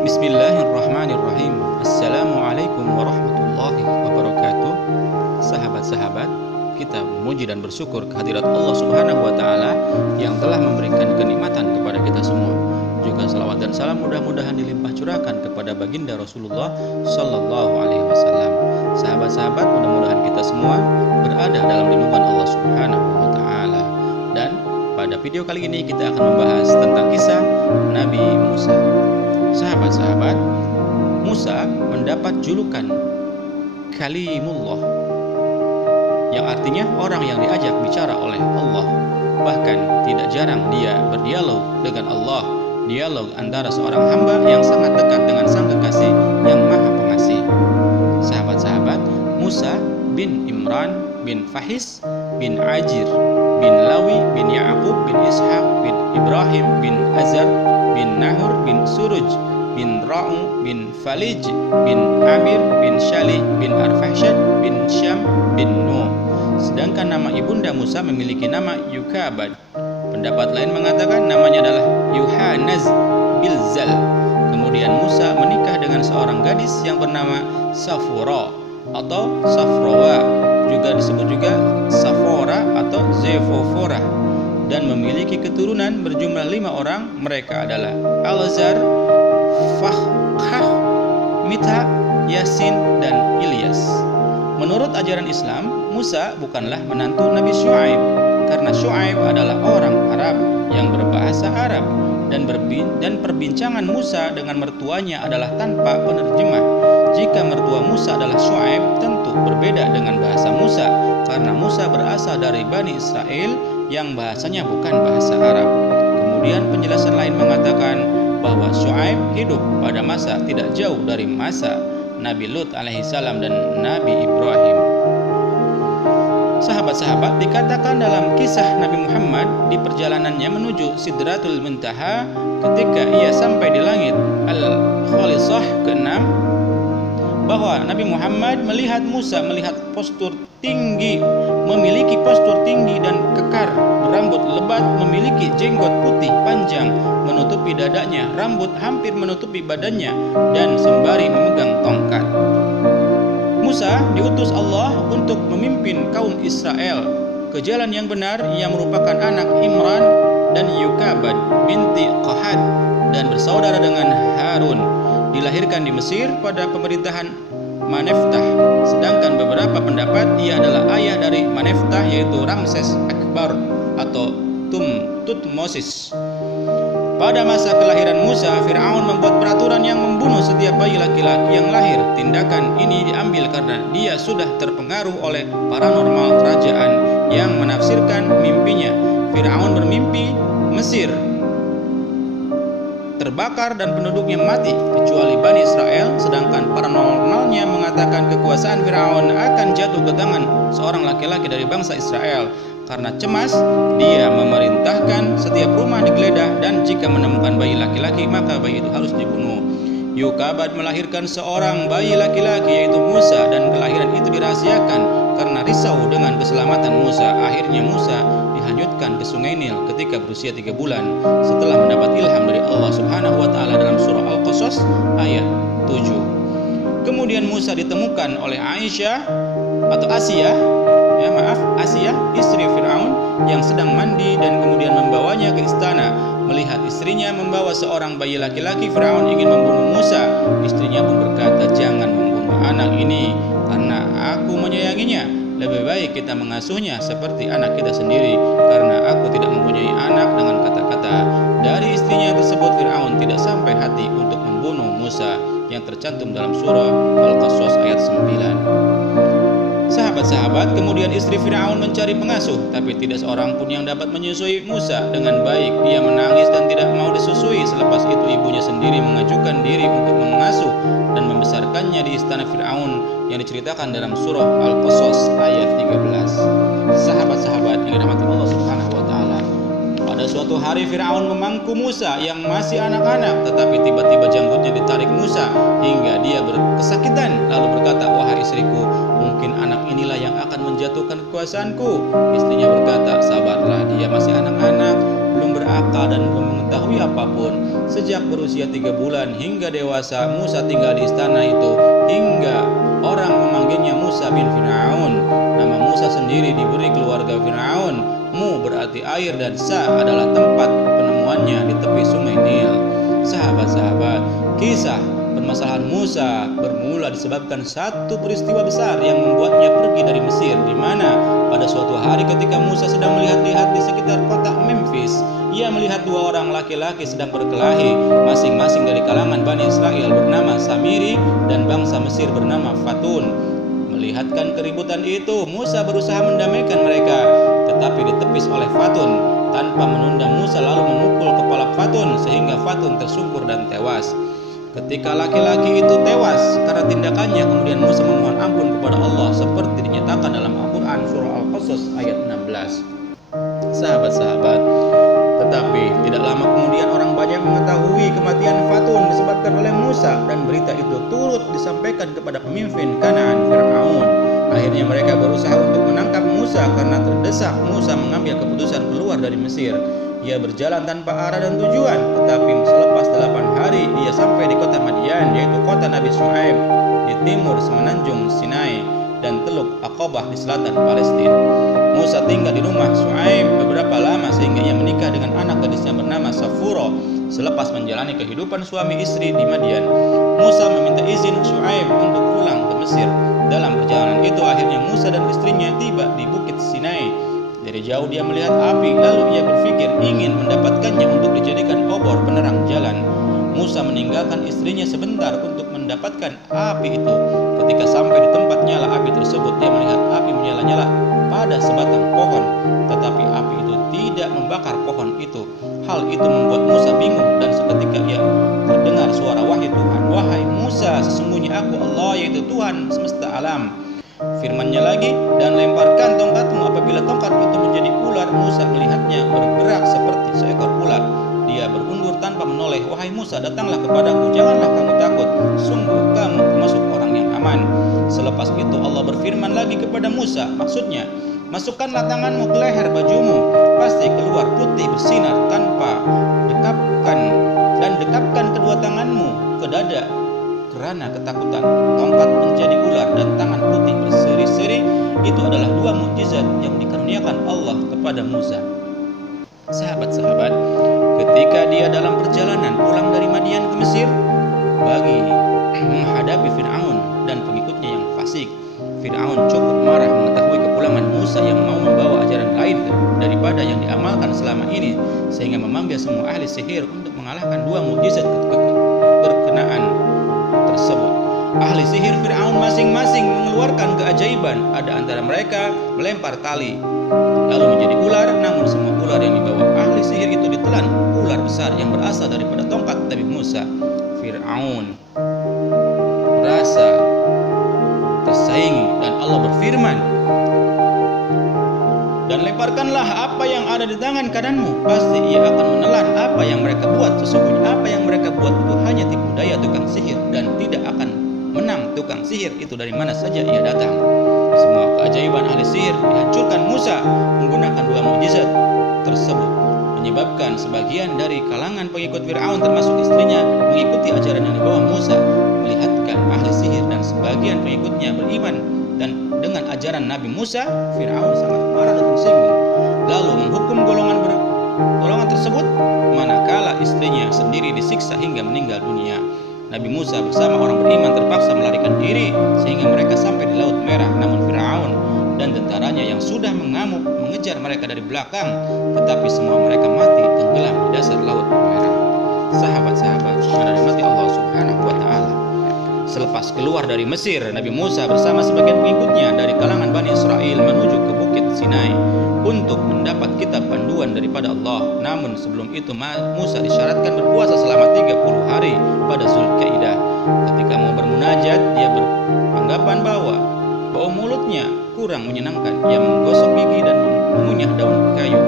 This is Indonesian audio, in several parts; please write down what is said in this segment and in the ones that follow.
Bismillahirrahmanirrahim. Assalamualaikum warahmatullahi wabarakatuh. Sahabat-sahabat, kita memuji dan bersyukur kehadirat Allah Subhanahu wa taala yang telah memberikan kenikmatan kepada kita semua. Juga salawat dan salam mudah-mudahan dilimpah curahkan kepada baginda Rasulullah sallallahu alaihi wasallam. Sahabat-sahabat, mudah-mudahan kita semua berada dalam lindungan Allah Subhanahu wa taala. Dan pada video kali ini kita akan membahas tentang kisah Nabi Musa. Sahabat-sahabat, Musa mendapat julukan Kalimullah, yang artinya orang yang diajak bicara oleh Allah. Bahkan tidak jarang dia berdialog dengan Allah, dialog antara seorang hamba yang sangat dekat dengan sang kekasih yang maha pengasih. Sahabat-sahabat, Musa bin Imran bin Fahis bin Ajir bin Lawi bin Ya'qub bin Ishaq bin Ibrahim bin Azar bin Nahur bin Suruj bin Ra'u bin Falij bin Amir bin Shalih bin Arfahshad bin Syam bin Nuh. Sedangkan nama ibunda Musa memiliki nama Yukabad. Pendapat lain mengatakan namanya adalah Yuhanaz Bilzal. Kemudian Musa menikah dengan seorang gadis yang bernama Safura atau Safrawa, juga disebut juga Safora atau Zefofora, dan memiliki keturunan berjumlah 5 orang. Mereka adalah Alazar, Fakhah, Mitha, Yasin, dan Ilyas. Menurut ajaran Islam, Musa bukanlah menantu Nabi Syuaib, karena Syuaib adalah orang Arab yang berbahasa Arab, dan perbincangan Musa dengan mertuanya adalah tanpa penerjemah. Jika mertua Musa adalah Syuaib, tentu berbeda dengan bahasa Musa, karena Musa berasal dari Bani Israel yang bahasanya bukan bahasa Arab. Kemudian penjelasan lain mengatakan bahwa Syuaib hidup pada masa tidak jauh dari masa Nabi Lut alaihissalam dan Nabi Ibrahim. Sahabat-sahabat, dikatakan dalam kisah Nabi Muhammad di perjalanannya menuju Sidratul Muntaha, ketika ia sampai di langit Al-Khalisah ke-6, bahwa Nabi Muhammad melihat Musa memiliki postur tinggi dan kekar, berambut lebat, memiliki jenggot putih panjang menutupi dadanya, rambut hampir menutupi badannya, dan sembari memegang tongkat. Musa diutus Allah untuk memimpin kaum Israel ke jalan yang benar. Ia merupakan anak Imran dan Yukabad binti Qahat dan bersaudara dengan Harun. Dilahirkan di Mesir pada pemerintahan Maneftah. Sedangkan beberapa pendapat ia adalah ayah dari Maneftah, yaitu Ramses Akbar atau Tutmosis. Pada masa kelahiran Musa, Fir'aun membuat peraturan yang membunuh setiap bayi laki-laki yang lahir. Tindakan ini diambil karena dia sudah terpengaruh oleh paranormal kerajaan yang menafsirkan mimpinya. Fir'aun bermimpi Mesir terbakar dan penduduknya mati kecuali Bani Israel, sedangkan paranormalnya mengatakan kekuasaan Fir'aun akan jatuh ke tangan seorang laki-laki dari bangsa Israel. Karena cemas, dia memerintahkan setiap rumah digeledah, dan jika menemukan bayi laki-laki maka bayi itu harus dibunuh. Yukabad melahirkan seorang bayi laki-laki yaitu Musa, dan kelahiran itu dirahasiakan karena risau dengan keselamatan Musa. Akhirnya Musa dihanyutkan ke Sungai Nil ketika berusia 3 bulan setelah mendapat ilham dari Allah Subhanahu wa taala dalam surah Al-Qasas ayat 7. Kemudian Musa ditemukan oleh Asia, istri Fir'aun yang sedang mandi, dan kemudian membawanya ke istana. Melihat istrinya membawa seorang bayi laki-laki, Fir'aun ingin membunuh Musa. Istrinya pun berkata, "Jangan membunuh anak ini karena aku menyayanginya. Lebih baik kita mengasuhnya seperti anak kita sendiri, karena aku tidak mempunyai anak." Dengan kata-kata dari istrinya tersebut, Fir'aun tidak sampai hati untuk membunuh Musa, yang tercantum dalam surah Al-Qasas ayat 9. Sahabat-sahabat, kemudian istri Fir'aun mencari pengasuh, tapi tidak seorang pun yang dapat menyusui Musa dengan baik. Dia menangis dan tidak mau disusui. Selepas itu ibunya sendiri mengajukan diri untuk mengasuh dan membesarkannya di istana Fir'aun, yang diceritakan dalam surah Al-Qasas ayat 13. Sahabat-sahabat yang dirahmati Allah Subhanahu wa taala, pada suatu hari Fir'aun memangku Musa yang masih anak-anak, tetapi tiba-tiba janggutnya ditarik Musa hingga dia kesakitan, lalu berkata, "Wahai istriku, mungkin anak inilah yang akan menjatuhkan kekuasaanku." Istrinya berkata, "Sabarlah, dia masih anak-anak, belum berakal dan belum mengetahui apapun. Sejak berusia 3 bulan hingga dewasa, Musa tinggal di istana itu hingga orang memanggilnya Musa bin Fir'aun. Nama Musa sendiri diberi keluarga Fir'aun. Mu berarti air dan Sa adalah tempat penemuannya di tepi sungai Nil. Sahabat-sahabat, kisah permasalahan Musa bermula disebabkan satu peristiwa besar yang membuatnya pergi dari Mesir, di mana pada suatu hari ketika Musa sedang melihat-lihat di sekitar kota Memphis, ia melihat dua orang laki-laki sedang berkelahi, masing-masing dari kalangan Bani Israel bernama Samiri dan bangsa Mesir bernama Fatun. Melihatkan keributan itu, Musa berusaha mendamaikan mereka, tetapi ditepis oleh Fatun. Tanpa menunda, Musa lalu memukul kepala Fatun sehingga Fatun tersungkur dan tewas. Ketika laki-laki itu tewas karena tindakannya, kemudian Musa memohon ampun kepada Allah seperti dinyatakan dalam Al-Quran surah Al-Qasas ayat 16. Sahabat-sahabat, tetapi tidak lama kemudian orang banyak mengetahui kematian Fatun disebabkan oleh Musa, dan berita itu turut disampaikan kepada pemimpin Kanaan, Fir'aun. Akhirnya mereka berusaha untuk menangkap Musa karena terdesak. Musa mengambil keputusan keluar dari Mesir. Ia berjalan tanpa arah dan tujuan, tetapi selepas 8 hari ia sampai di kota Madian, yaitu kota Nabi Syuaib di timur semenanjung Sinai dan Teluk Aqabah di selatan Palestina. Musa tinggal di rumah Syuaib beberapa lama sehingga ia menikah dengan anak gadisnya bernama Safuro. Selepas menjalani kehidupan suami istri di Madian, Musa meminta izin Syuaib untuk pulang ke Mesir. Dalam perjalanan itu akhirnya Musa dan istrinya tiba di Bukit Sinai. Dari jauh dia melihat api, lalu ia berpikir ingin mendapatkannya untuk dijadikan obor penerang jalan. Musa meninggalkan istrinya sebentar untuk mendapatkan api itu. Ketika sampai di tempat nyala api tersebut, dia melihat api menyala-nyala pada sebatang pohon, tetapi api itu tidak membakar pohon itu. Hal itu membuat Musa bingung, dan seketika ia terdengar suara wahyu Tuhan. "Wahai Musa, sesungguhnya aku Allah, yaitu Tuhan semesta alam." Firman-Nya lagi, "Dan lemparkan tongkatmu." Apabila tongkat itu menjadi ular, Musa melihatnya bergerak seperti seekor ular. Dia berundur tanpa menoleh. "Wahai Musa, datanglah kepadaku, janganlah kamu takut. Sungguh kamu termasuk orang yang aman." Selepas itu Allah berfirman lagi kepada Musa, maksudnya, "Masukkanlah tanganmu ke leher bajumu, pasti keluar putih bersinar tanpa dekapkan kedua tanganmu ke dada karena ketakutan." Tongkat menjadi ular dan tangan putih berseri-seri. Itu adalah dua mukjizat yang dikaruniakan Allah kepada Musa. Sahabat-sahabat, ketika dia dalam perjalanan pulang dari Madian ke Mesir bagi menghadapi Fir'aun dan pengikutnya yang fasik, Fir'aun cukup marah mengetahui kepulangan Musa yang mau membawa ajaran lain daripada yang diamalkan selama ini, sehingga memanggil semua ahli sihir untuk mengalahkan dua mukjizat berkenaan tersebut. Ahli sihir Fir'aun masing-masing mengeluarkan keajaiban. Ada antara mereka melempar tali lalu menjadi ular, namun semua ular yang dibawa ahli sihir itu ditelan ular besar yang berasal daripada tongkat Nabi Musa. Fir'aun merasa tersaingi dan Allah berfirman, "Dan lemparkanlah apa yang ada di tangan kananmu, pasti ia akan menelan apa yang mereka buat. Sesungguhnya apa yang mereka buat itu hanya tipu daya tukang sihir, dan tidak akan menang tukang sihir itu dari mana saja ia datang." Semua keajaiban ahli sihir dihancurkan Musa menggunakan dua mukjizat tersebut, menyebabkan sebagian dari kalangan pengikut Fir'aun termasuk istrinya mengikuti ajaran yang dibawa Musa, melihatkan ahli sihir, dan sebagian pengikutnya beriman dan dengan ajaran Nabi Musa. Fir'aun sangat marah dan tersinggung, lalu menghukum golongan tersebut, manakala istrinya sendiri disiksa hingga meninggal dunia. Nabi Musa bersama orang beriman terpaksa melarikan diri sehingga mereka sampai di Laut Merah, namun Fir'aun dan tentaranya yang sudah mengamuk mengejar mereka dari belakang, tetapi semua mereka mati tenggelam di dasar Laut Merah. Sahabat-sahabat yang dirahmati Allah Subhanahu wa Ta'ala, selepas keluar dari Mesir, Nabi Musa bersama sebagian pengikutnya dari kalangan Bani Israel menuju ke Bukit Sinai untuk mendapat kitab panduan daripada Allah. Namun sebelum itu Musa disyaratkan berpuasa selama 30 hari pada Zulkaidah. Ketika mau bermunajat, dia beranggapan bahwa bau mulutnya kurang menyenangkan. Ia menggosok gigi dan mengunyah daun kayu.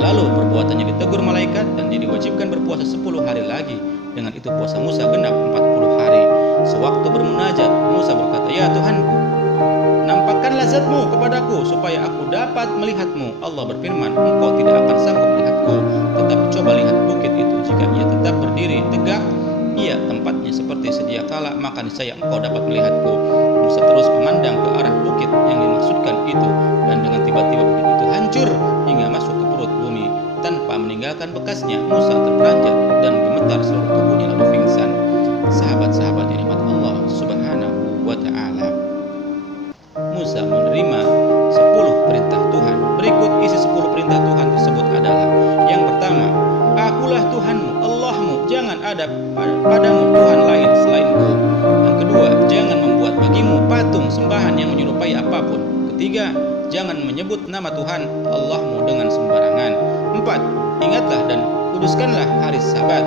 Lalu perbuatannya ditegur malaikat dan dia diwajibkan berpuasa 10 hari lagi. Dengan itu puasa Musa genap 40 hari. Sewaktu bermunajat, Musa berkata, "Ya Tuhanku, nampakkanlah zat-Mu kepadaku supaya aku dapat melihat-Mu." Allah berfirman, "Engkau tidak akan sanggup melihatku, tetapi coba lihat bukit itu jika ia tetap berdiri tegak, ia tempatnya seperti sedia kala, maka niscaya engkau dapat melihatku. Musa terus memandang ke arah bukit yang dimaksudkan itu, dan dengan tiba-tiba bukit itu hancur hingga masuk ke perut bumi tanpa meninggalkan bekasnya. Musa terperanjat dan gemetar seluruh tubuhnya lalu pingsan. Sahabat-sahabat nikmat Allah Subhanahu wa ta'ala, Musa menerima 10 perintah Tuhan. Berikut isi 10 perintah Tuhan tersebut adalah: yang pertama, akulah Tuhanmu, Allahmu, jangan ada padamu Tuhan lain selainku. Yang kedua, jangan membuat bagimu patung sembahan yang menyerupai apapun. Ketiga, jangan menyebut nama Tuhan Allahmu dengan sembarangan. 4, ingatlah dan kuduskanlah hari Sabat.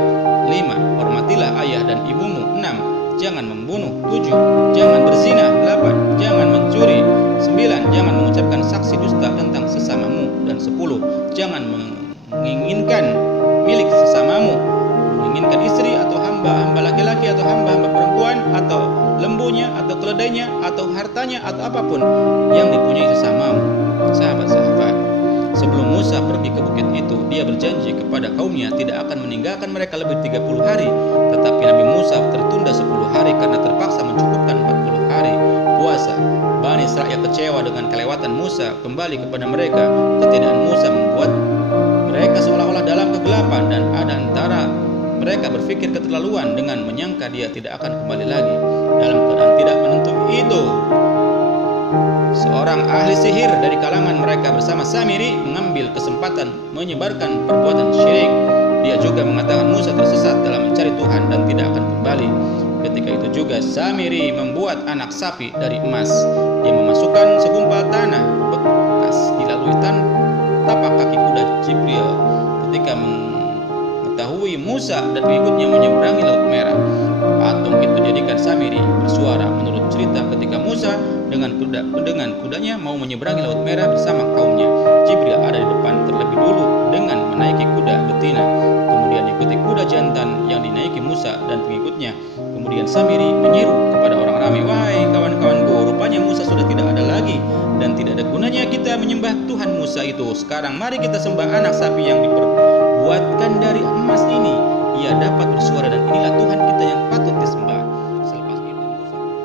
5, hormatilah ayah dan ibumu. 6, jangan membunuh. 7, jangan berzina. 8, jangan mencuri. 9, jangan mengucapkan saksi dusta tentang sesamamu. Dan 10, jangan menginginkan milik sesamamu, menginginkan istri atau hamba laki-laki atau hamba perempuan, atau lembunya atau keledainya atau hartanya atau apapun yang dipunyai sesamamu. Sahabat-sahabat, sebelum Musa pergi ke bukit itu, dia berjanji kepada kaumnya tidak akan meninggalkan mereka lebih 30 hari. Tetapi Nabi Musa tertunda 10 hari karena terpaksa mencukupkan 40 hari puasa. Bani Israil kecewa dengan kelewatan Musa kembali kepada mereka. Ketidakan Musa membuat mereka seolah-olah dalam kegelapan, dan ada antara mereka berpikir keterlaluan dengan menyangka dia tidak akan kembali lagi. Dalam keadaan tidak menentu itu, seorang ahli sihir dari kalangan mereka bersama Samiri mengambil kesempatan menyebarkan perbuatan syirik. Dia juga mengatakan Musa tersesat dalam mencari Tuhan dan tidak akan kembali. Ketika itu juga Samiri membuat anak sapi dari emas. Dia memasukkan segumpal tanah bekas dilalui tapak kaki kuda Jibril ketika mengetahui Musa dan pengikutnya menyeberangi Laut Merah. Patung itu dijadikan Samiri bersuara. Menurut cerita, ketika Musa dengan kudanya mau menyeberangi Laut Merah bersama kaumnya, Jibril ada di depan terlebih dulu dengan menaiki kuda betina, kemudian diikuti kuda jantan yang dinaiki Musa dan pengikutnya. Kemudian Samiri menyeru kepada orang ramai, "Wahai kawan-kawanku, rupanya Musa sudah tidak ada lagi dan tidak ada gunanya kita menyembah Tuhan Musa itu. Sekarang mari kita sembah anak sapi yang diperbuatkan dari emas ini. Ia dapat bersuara dan inilah Tuhan kita yang patut disembah."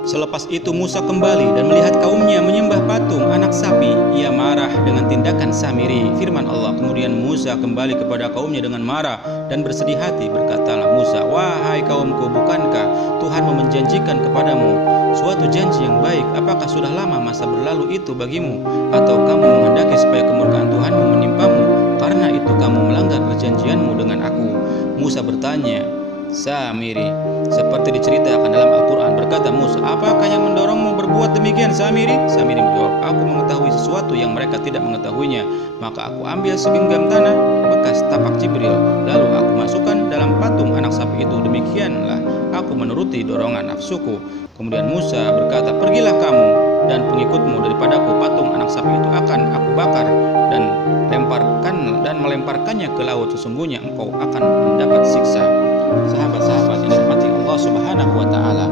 Selepas itu Musa kembali dan melihat kaumnya menyembah patung anak sapi. Ia marah dengan tindakan Samiri. Firman Allah, kemudian Musa kembali kepada kaumnya dengan marah dan bersedih hati. Berkatalah Musa, "Wahai kaumku, bukankah Tuhan menjanjikan kepadamu suatu janji yang baik? Apakah sudah lama masa berlalu itu bagimu? Atau kamu menghendaki supaya kemurkaan Tuhanmu menimpamu? Karena itu kamu melanggar perjanjianmu dengan aku." Musa bertanya, "Samiri, seperti diceritakan dalam Al-Quran," berkata Musa, "apakah yang mendorongmu berbuat demikian, Samiri?" Samiri menjawab, "Aku mengetahui sesuatu yang mereka tidak mengetahuinya. Maka aku ambil segenggam tanah bekas tapak Jibril, lalu aku masukkan dalam patung anak sapi itu. Demikianlah aku menuruti dorongan nafsuku." Kemudian Musa berkata, "Pergilah kamu dan pengikutmu daripadaku. Patung anak sapi itu akan aku bakar dan melemparkannya ke laut. Sesungguhnya engkau akan mendapat siksa." Sahabat-sahabat yang dirahmati Allah Subhanahu wa ta'ala,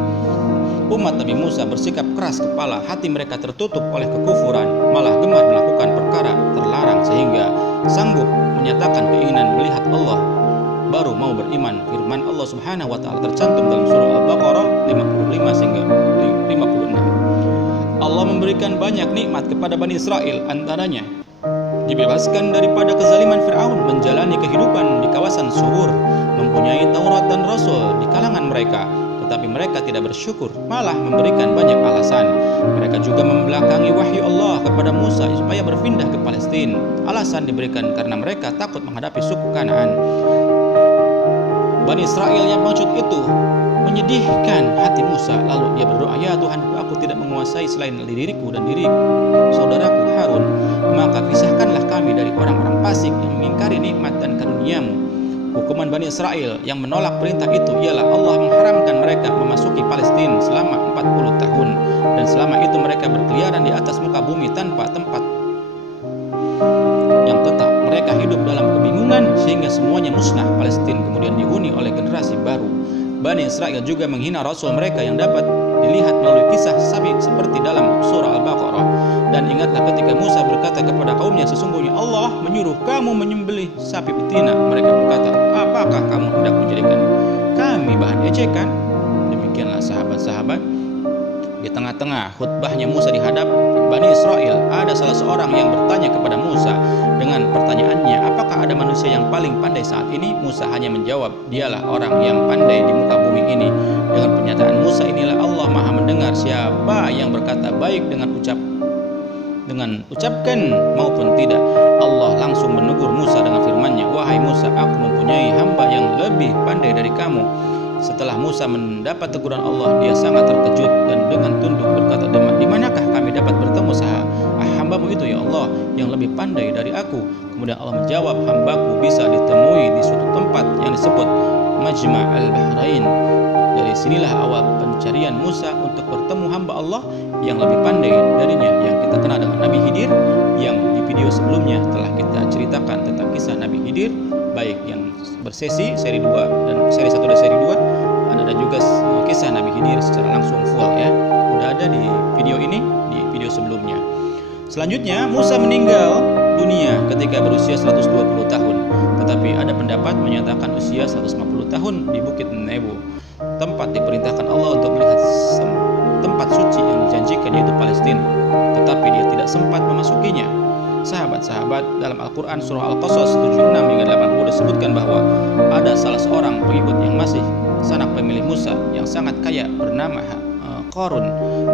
umat Nabi Musa bersikap keras kepala. Hati mereka tertutup oleh kekufuran, malah gemar melakukan perkara terlarang sehingga sanggup menyatakan keinginan melihat Allah baru mau beriman. Firman Allah Subhanahu wa ta'ala tercantum dalam surah Al-Baqarah 55 hingga 56. Allah memberikan banyak nikmat kepada Bani Israel, antaranya dibebaskan daripada kezaliman Fir'aun, menjalani kehidupan di kawasan subur, mempunyai Taurat dan Rasul di kalangan mereka. Tetapi mereka tidak bersyukur, malah memberikan banyak alasan. Mereka juga membelakangi wahyu Allah kepada Musa supaya berpindah ke Palestina. Alasan diberikan karena mereka takut menghadapi suku Kanaan. Bani Israel yang pengecut itu menyedihkan hati Musa. Lalu dia berdoa, "Ya Tuhanku, aku tidak menguasai selain diriku dan diri saudaraku Harun. Maka pisahkanlah kami dari orang-orang fasik yang mengingkari nikmat dan karunia-Mu." Hukuman Bani Israel yang menolak perintah itu ialah Allah mengharamkan mereka memasuki Palestina selama 40 tahun. Dan selama itu mereka berkeliaran di atas muka bumi tanpa tempat yang tetap. Mereka hidup dalam kebingungan sehingga semuanya musnah. Palestina kemudian dihuni oleh generasi baru. Bani Israel juga menghina Rasul mereka yang dapat dilihat melalui kisah sapi seperti dalam surah Al-Baqarah. Dan ingatlah ketika Musa berkata kepada kaumnya, "Sesungguhnya Allah menyuruh kamu menyembelih sapi betina." Mereka berkata, "Apa apakah kamu hendak menjadikan kami bahan ejekan? Demikianlah sahabat-sahabat, di tengah-tengah khutbahnya Musa di hadapan Bani Israel, ada salah seorang yang bertanya kepada Musa dengan pertanyaannya, apakah ada manusia yang paling pandai saat ini? Musa hanya menjawab, dialah orang yang pandai di muka bumi ini. Dengan pernyataan Musa inilah Allah Maha mendengar siapa yang berkata baik dengan ucapkan maupun tidak. Allah langsung menegur Musa dengan firman-Nya, wahai Musa, aku mempunyai hamba yang lebih pandai dari kamu. Setelah Musa mendapat teguran Allah, dia sangat terkejut dan dengan tunduk berkata, di manakah kami dapat bertemu hambamu itu ya Allah yang lebih pandai dari aku? Kemudian Allah menjawab, hambaku bisa ditemui di suatu tempat yang disebut Majma' al-Bahrain. Dari sinilah awal pencarian Musa untuk bertemu hamba Allah yang lebih pandai darinya, yang kita kenal dengan Nabi Khidir, yang di video sebelumnya telah kita ceritakan tentang kisah Nabi Khidir, baik yang bersesi seri 2 dan seri 1 dan seri 2, ada juga kisah Nabi Khidir secara langsung full ya. Udah ada di video ini, di video sebelumnya. Selanjutnya Musa meninggal dunia ketika berusia 120 tahun. Tetapi ada pendapat menyatakan usia 150 tahun di Bukit Nebo, tempat diperintahkan Allah untuk melihat tempat suci yang dijanjikan, yaitu Palestina. Tetapi dia tidak sempat memasukinya. Sahabat-sahabat, dalam Al-Quran surah Al-Qasas 76 hingga 80 disebutkan bahwa ada salah seorang pengikut yang masih sanak pemilih Musa yang sangat kaya bernama Qarun.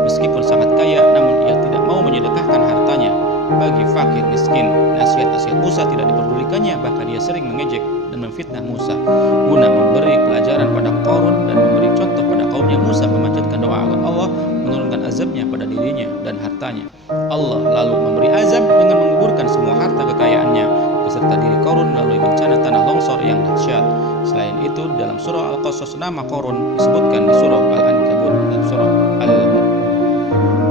Meskipun sangat kaya, namun ia tidak mau menyedekahkan hartanya bagi fakir miskin. Nasihat-nasihat Musa tidak diperdulikannya, bahkan ia sering mengejek dan memfitnah Musa. Guna memberi pelajaran pada Qarun dan memberi contoh pada kaumnya, Musa memanjatkan doa agar Allah menurunkan azabnya pada dirinya dan hartanya. Allah lalu memberi azab dengan menguburkan semua harta kekayaannya beserta diri Qarun melalui bencana tanah longsor yang dahsyat. Selain itu, dalam surah Al-Qasas nama Qarun disebutkan di surah Al-Ankabut dan surah Al-Mulk.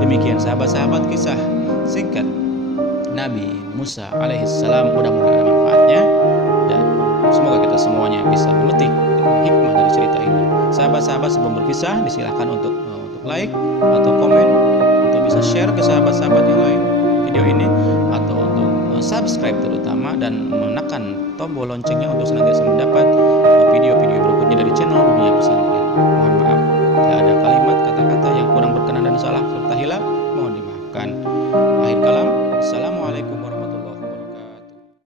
Demikian sahabat-sahabat kisah singkat Nabi Musa alaihissalam. Mudah-mudahan ada manfaatnya dan semoga kita semuanya bisa memetik hikmah dari cerita ini. Sahabat-sahabat, sebelum berpisah disilahkan untuk like atau komen, atau bisa share ke sahabat-sahabat yang lain video ini, atau untuk subscribe terutama dan menekan tombol loncengnya untuk senantiasa mendapat video-video